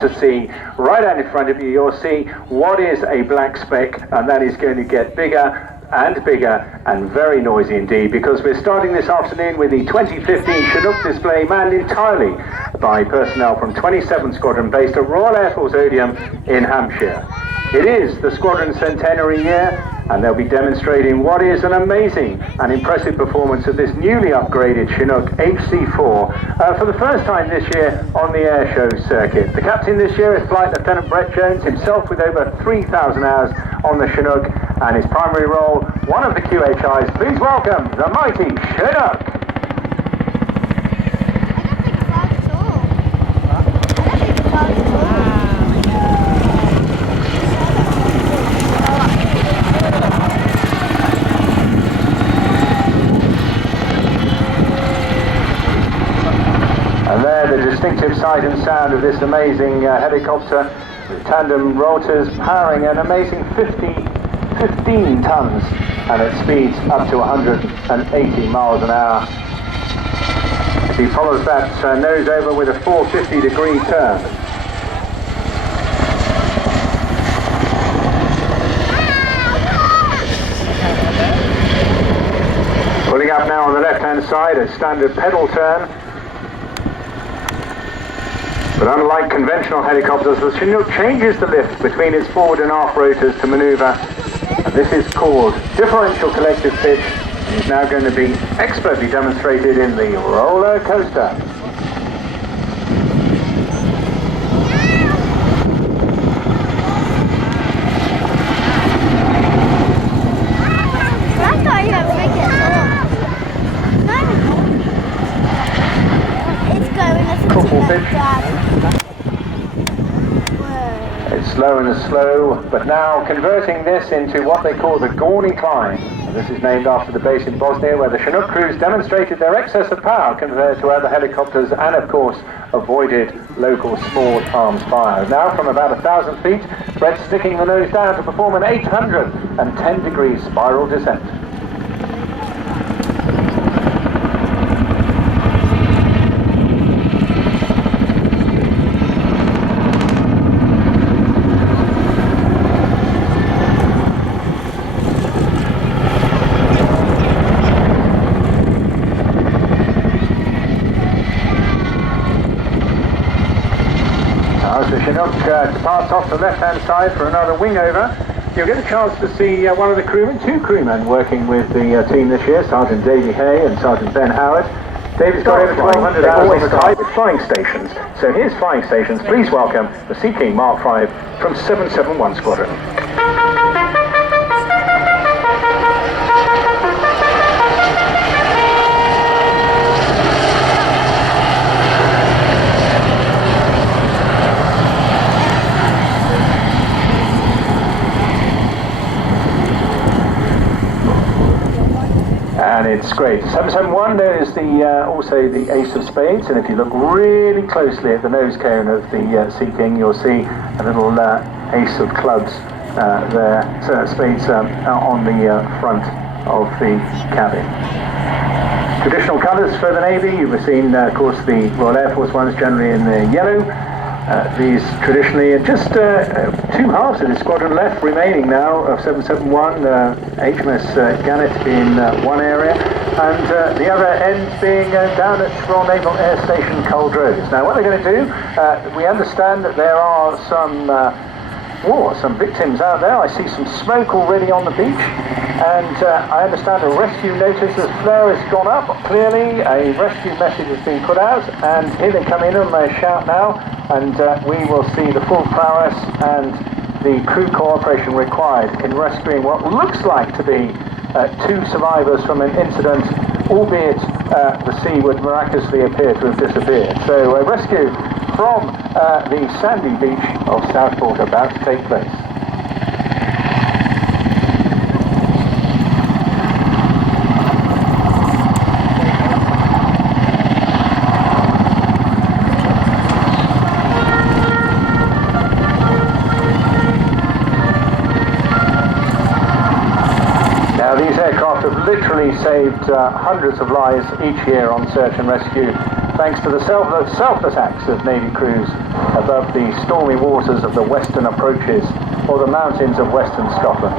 to see right out in front of you, you'll see what is a black speck, and that is going to get bigger and very noisy indeed, because we're starting this afternoon with the 2015 Chinook display manned entirely by personnel from 27th Squadron based at Royal Air Force Odium in Hampshire. It is the squadron centenary year, and they'll be demonstrating what is an amazing and impressive performance of this newly upgraded Chinook HC4 for the first time this year on the airshow circuit. The captain this year is Flight Lieutenant Brett Jones, himself with over 3,000 hours on the Chinook, and his primary role, one of the QHIs. Please welcome the mighty Chinook. And there, the distinctive sight and sound of this amazing helicopter with tandem rotors powering an amazing 15 tons and at speeds up to 180 miles an hour. As he follows that nose over with a 450-degree turn. Pulling up now on the left-hand side, a standard pedal turn. But unlike conventional helicopters, the Chinook changes the lift between its forward and aft rotors to manoeuvre. And this is called differential collective pitch, and is now going to be expertly demonstrated in the roller coaster. Couple pitch. It's slow and slow, but now converting this into what they call the Gorny climb. And this is named after the base in Bosnia, where the Chinook crews demonstrated their excess of power compared to other helicopters, and of course avoided local small arms fire. Now from about 1,000 feet, Brett's sticking the nose down to perform an 810-degree spiral descent. As the Chinook departs off the left-hand side for another wing over, you'll get a chance to see one of the crewmen, two crewmen working with the team this year, Sergeant Davey Hay and Sergeant Ben Howard. David's got over 1,200 hours on the type with flying stations. So here's flying stations. Please welcome the Sea King Mark V from 771 Squadron. And it's great. 771 there is also the Ace of Spades, and if you look really closely at the nose cone of the Sea King, you'll see a little Ace of Clubs there, Spades on the front of the cabin. Traditional colours for the Navy, you've seen of course the Royal Air Force ones generally in the yellow. These traditionally just two halves of the squadron left remaining now of 771, HMS Gannet in one area, and the other end being down at Royal Naval Air Station Culdrose. Now what they're going to do, we understand that there are some victims out there. I see some smoke already on the beach, and I understand a rescue notice as flare has gone up. Clearly a rescue message has been put out, and here they come in on their shout now, and we will see the full prowess and the crew cooperation required in rescuing what looks like to be two survivors from an incident, albeit the sea would miraculously appear to have disappeared. So a rescue from the sandy beach of Southport about to take place. Now these aircraft have literally saved hundreds of lives each year on search and rescue thanks to the selfless acts of Navy crews above the stormy waters of the western approaches or the mountains of western Scotland.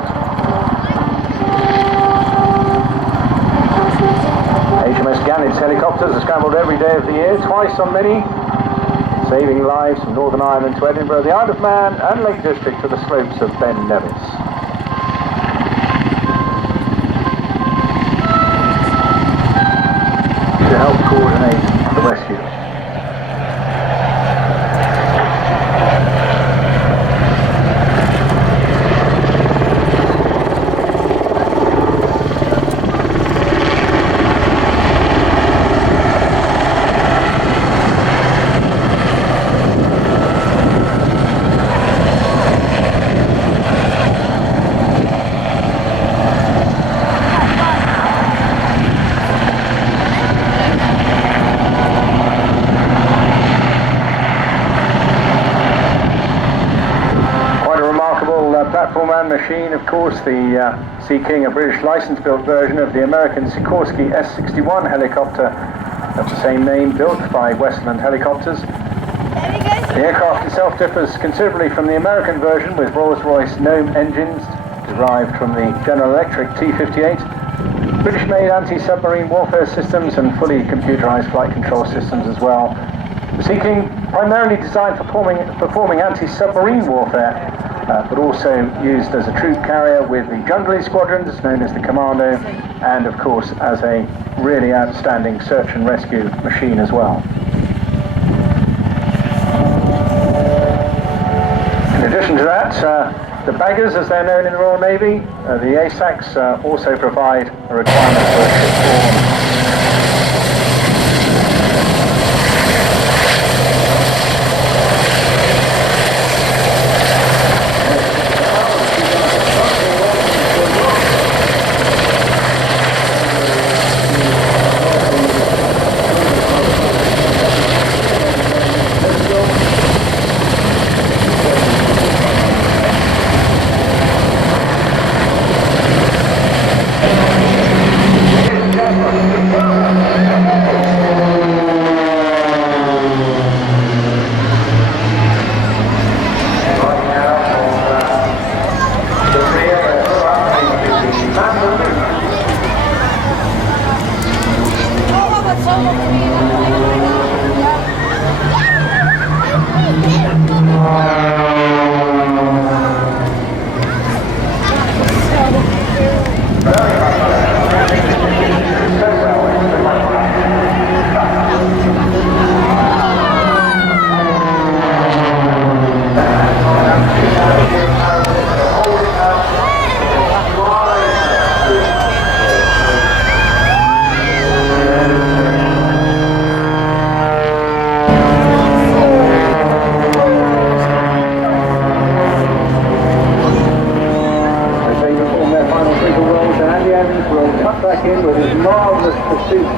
HMS Gannet's helicopters are scrambled every day of the year, twice on many, saving lives from Northern Ireland to Edinburgh, the Isle of Man and Lake District to the slopes of Ben Nevis. To help coordinate the rescue. Platform and machine, of course, the Sea King, a British license-built version of the American Sikorsky S-61 helicopter of the same name, built by Westland Helicopters. The aircraft itself differs considerably from the American version, with Rolls-Royce Gnome engines derived from the General Electric T-58, British-made anti-submarine warfare systems and fully computerized flight control systems as well. The Sea King, primarily designed for performing anti-submarine warfare, but also used as a troop carrier with the Jungley squadrons, known as the Commando, and of course as a really outstanding search and rescue machine as well. In addition to that, the baggers, as they're known in the Royal Navy, the ASACs, also provide a requirement for shipborne.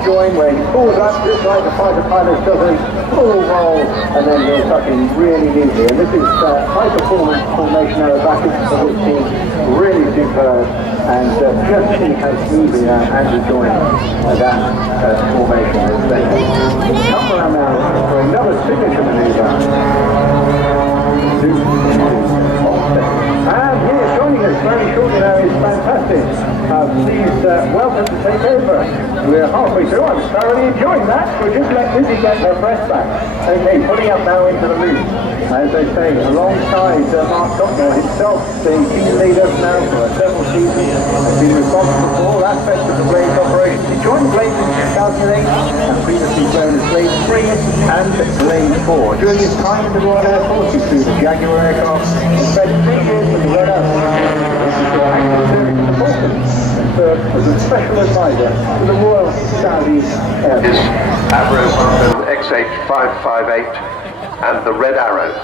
Join where he pulls up just like the fighter pilot does a full roll and then he'll tuck in really neatly. And this is high performance formation aerobatics for this team, really superb, and just see how smoothly Andrew joined that formation is there. Come around now for another signature manoeuvre. And here joining us very shortly now is fantastic. Please welcome to take over. We're halfway through. I'm thoroughly enjoying that. We'll just let Lizzie get her breath back. Okay, putting up now into the loop. As they say, alongside Mark Cocknell himself, the team leader now for several seasons, has been responsible for all aspects of the Blades operations. He joined Blades in 2008 and previously flown as Blade 3 and Blade 4. During his time in the Royal Air Force, he flew the Jaguar aircraft and spent 3 years with the Red Arrow. Active service in the Falklands and served as a special advisor to the Royal Saudi Air Force. Avro XH558 and the Red Arrows.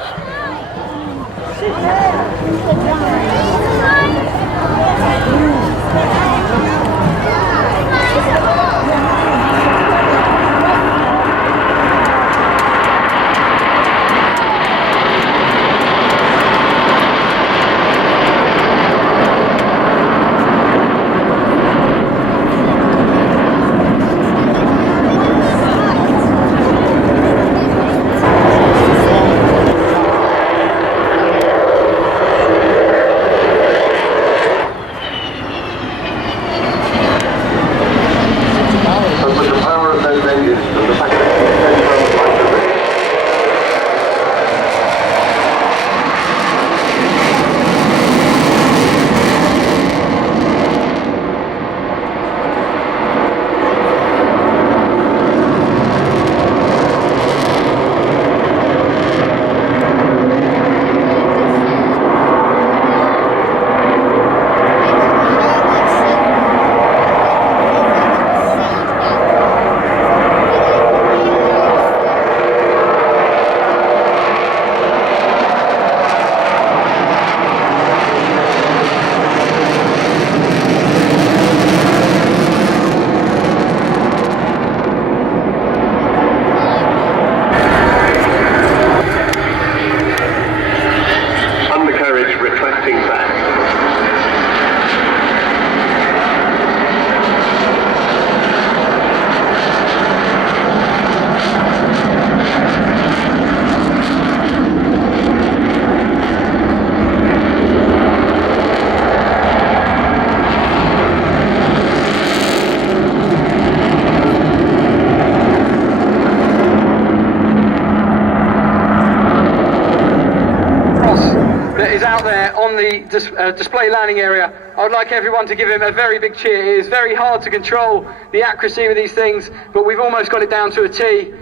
the display landing area. I would like everyone to give him a very big cheer. It is very hard to control the accuracy with these things, but we've almost got it down to a T.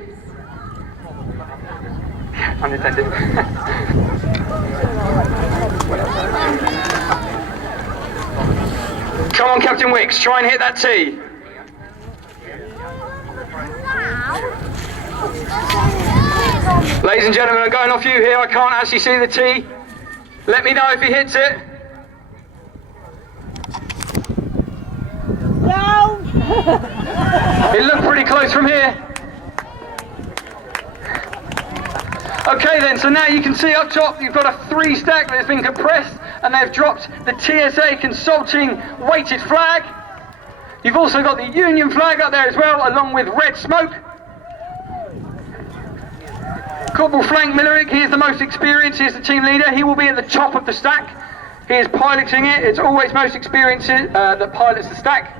Unintended. Come on, Captain Wicks, try and hit that T. Ladies and gentlemen, I'm going off you here. I can't actually see the T. Let me know if he hits it. No! It looked pretty close from here. Okay then, so now you can see up top you've got a 3 stack that has been compressed and they've dropped the TSA Consulting weighted flag. You've also got the Union flag up there as well, along with red smoke. Corporal Frank Millerick, he is the most experienced, he is the team leader. He will be at the top of the stack. He is piloting it. It's always most experienced that pilots the stack.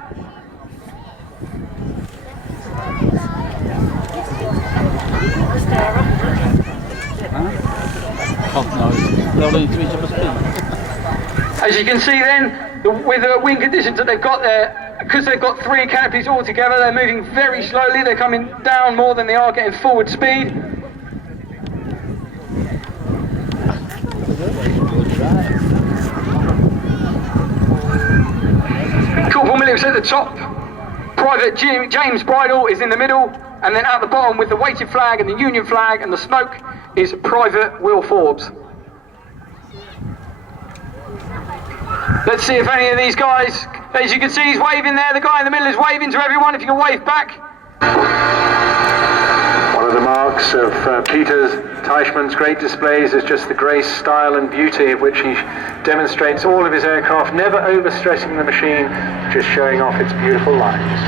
As you can see then, with the wind conditions that they've got there, because they've got 3 canopies all together, they're moving very slowly. They're coming down more than they are getting forward speed. Corporal Millerick's at the top. Private James Bridle is in the middle, and then at the bottom with the weighted flag and the Union flag and the smoke is Private Will Forbes. Let's see if any of these guys, as you can see he's waving there, the guy in the middle is waving to everyone, if you can wave back. One of the marks of Peter Teichmann's great displays is just the grace, style and beauty of which he demonstrates all of his aircraft, never overstressing the machine, just showing off its beautiful lines.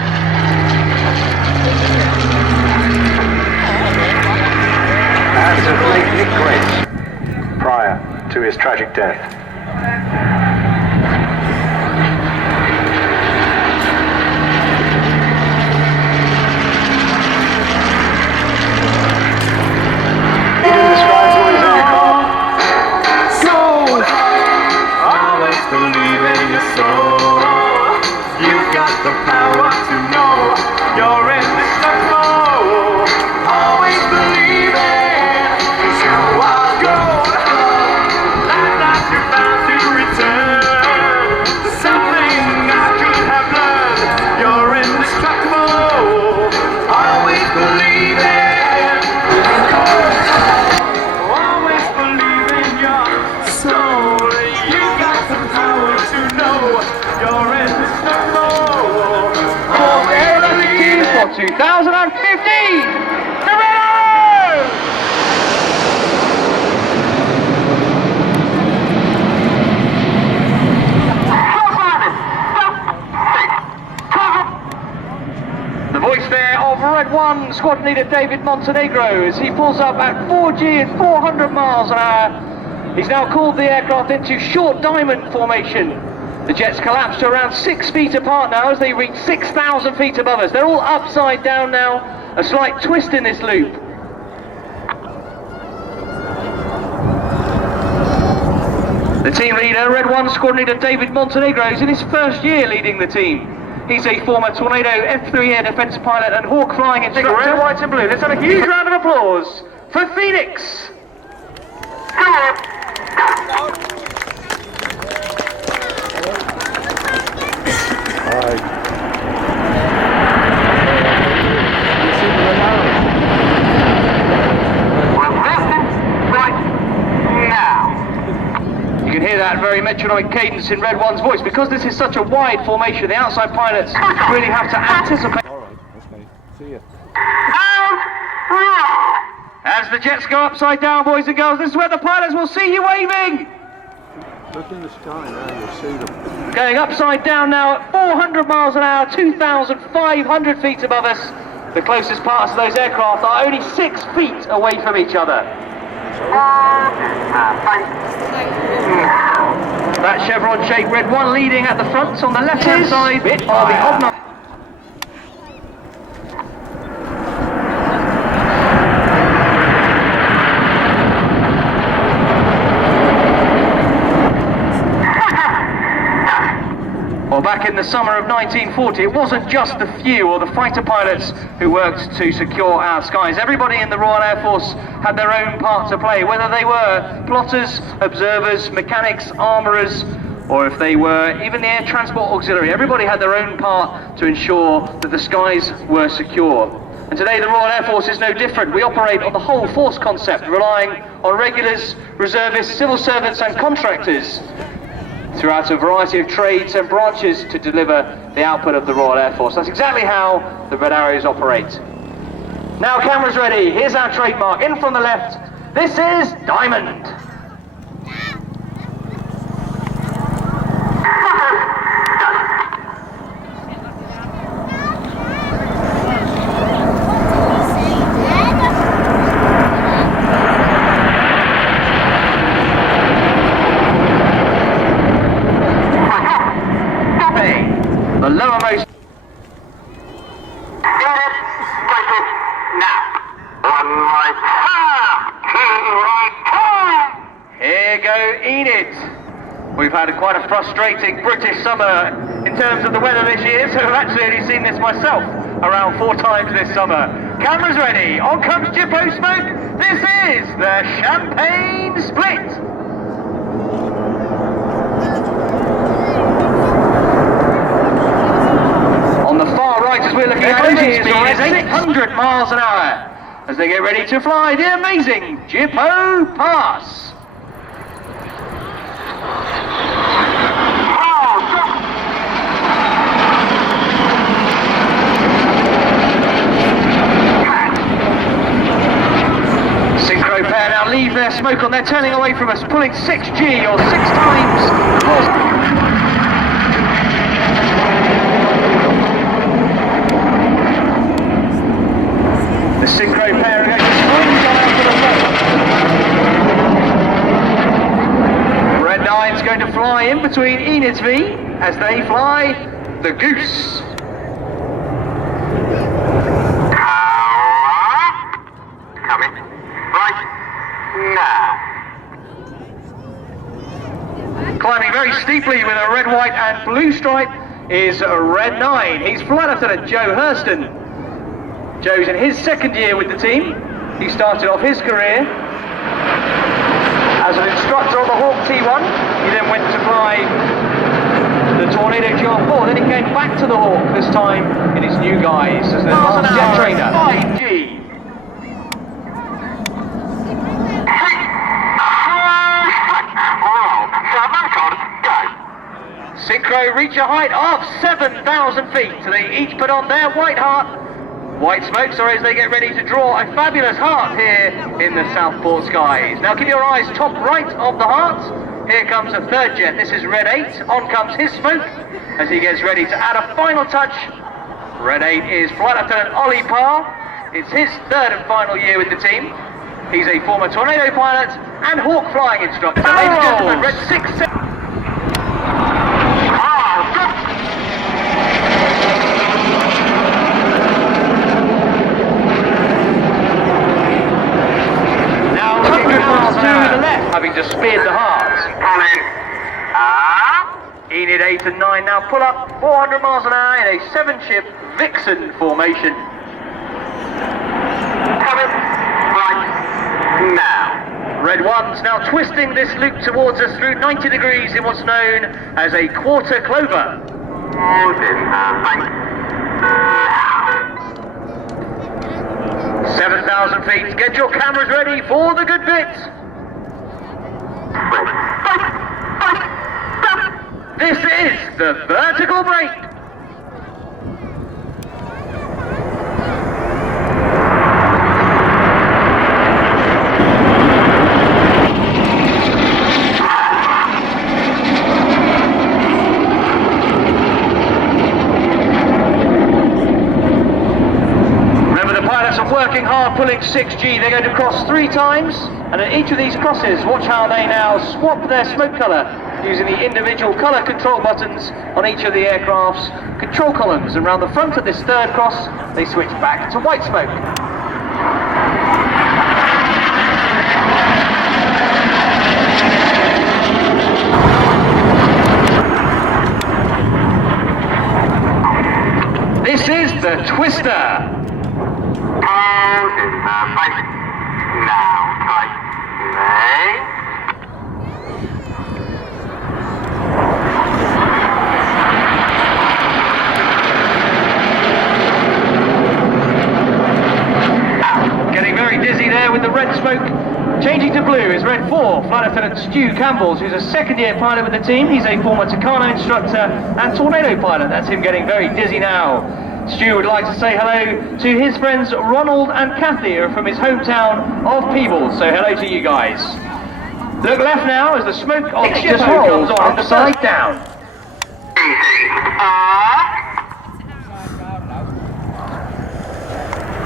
As of late Nick Grace, prior to his tragic death. Squad leader David Montenegro as he pulls up at 4G at 400 miles an hour. He's now called the aircraft into short diamond formation. The jets collapse to around 6 feet apart now as they reach 6,000 feet above us. They're all upside down now, a slight twist in this loop. The team leader, Red 1 Squad leader David Montenegro, is in his first year leading the team. He's a former Tornado F3 air defence pilot and Hawk flying instructor. Red, white and blue. Let's have a huge round of applause for Phoenix. You can hear that very metronomic cadence in Red 1's voice. Because this is such a wide formation, the outside pilots really have to anticipate. All right, okay. See ya. As the jets go upside down, boys and girls, this is where the pilots will see you waving. Look in the sky now, you'll see them. Going upside down now at 400 miles an hour, 2,500 feet above us. The closest parts of those aircraft are only 6 feet away from each other. That chevron-shaped Red 1 leading at the front on the left-hand side bit are the odd. in the summer of 1940, it wasn't just the few or the fighter pilots who worked to secure our skies. Everybody in the Royal Air Force had their own part to play, whether they were plotters, observers, mechanics, armourers, or if they were even the Air Transport Auxiliary. Everybody had their own part to ensure that the skies were secure. And today the Royal Air Force is no different. We operate on the whole force concept, relying on regulars, reservists, civil servants and contractors throughout a variety of trades and branches to deliver the output of the Royal Air Force. That's exactly how the Red Arrows operate. Now cameras ready, here's our trademark. In from the left, this is Diamond. The lowermost. Here go Enid. We've had quite a frustrating British summer in terms of the weather this year, so I've actually only seen this myself around 4 times this summer. Cameras ready, on comes Jippo Smoke. This is the Champagne Split. As we're looking at it, speed is 800 miles an hour as they get ready to fly the amazing Jippo Pass. Synchro pair now leave their smoke on. They're turning away from us, pulling 6G or 6 times the force. The synchro pair are going to sprint on out for the Red 9's going to fly in between Enid's V as they fly the Goose. Coming. Right now. Climbing very steeply with a red, white and blue stripe is Red 9. He's Flight Lieutenant Joe Hurston. Joe's in his 2nd year with the team. He started off his career as an instructor on the Hawk T1. He then went to fly the Tornado GR4. Then he came back to the Hawk, this time in his new guise as the advanced jet trainer. 5G. Synchro reach a height of 7,000 feet. So they each put on their white smoke, as they get ready to draw a fabulous heart here in the Southport skies. Now keep your eyes top right of the heart. Here comes a 3rd jet. This is Red 8. On comes his smoke as he gets ready to add a final touch. Red 8 is Flight Lieutenant Ollie Parr. It's his 3rd and final year with the team. He's a former Tornado pilot and Hawk flying instructor. Ladies and gentlemen, Red 6. Having just speared the heart. Enid 8 and 9 now pull up 400 miles an hour in a 7-ship Vixen formation. Coming. Right now. Red 1's now twisting this loop towards us through 90 degrees in what's known as a quarter clover. 7,000 feet. Get your cameras ready for the good bit. This is the vertical brake. Remember, the pilots are working hard, pulling 6G. They're going to cross 3 times, and at each of these crosses, watch how they now swap their smoke colour using the individual colour control buttons on each of the aircraft's control columns. And around the front of this 3rd cross, they switch back to white smoke. a twister. Hold in the face. Now tightening. Getting very dizzy there with the red smoke. Changing to blue is Red 4, Flight Lieutenant Stu Campbells, who's a second-year pilot with the team. He's a former Tucano instructor and Tornado pilot. That's him getting very dizzy now. Stu would like to say hello to his friends Ronald and Kathy, who are from his hometown of Peebles. So hello to you guys. Look left now as the smoke on the ship comes on upside down. Easy. Up.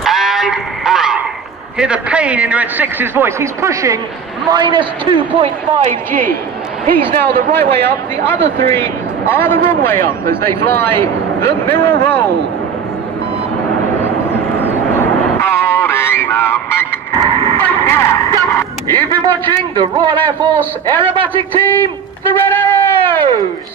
And roll. Hear the pain in Red 6's voice. He's pushing minus 2.5 G. He's now the right way up. The other three are the wrong way up as they fly the mirror roll. Holding the face. You've been watching the Royal Air Force Aerobatic Team, the Red Arrows.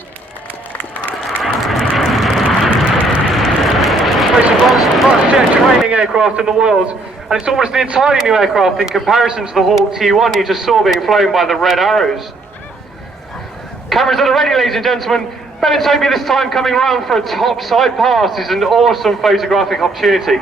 It's the fast jet training aircraft in the world, and it's almost an entirely new aircraft in comparison to the Hawk T1 you just saw being flown by the Red Arrows. Cameras at the ready, ladies and gentlemen. Ben and Toby this time coming round for a top side pass is an awesome photographic opportunity.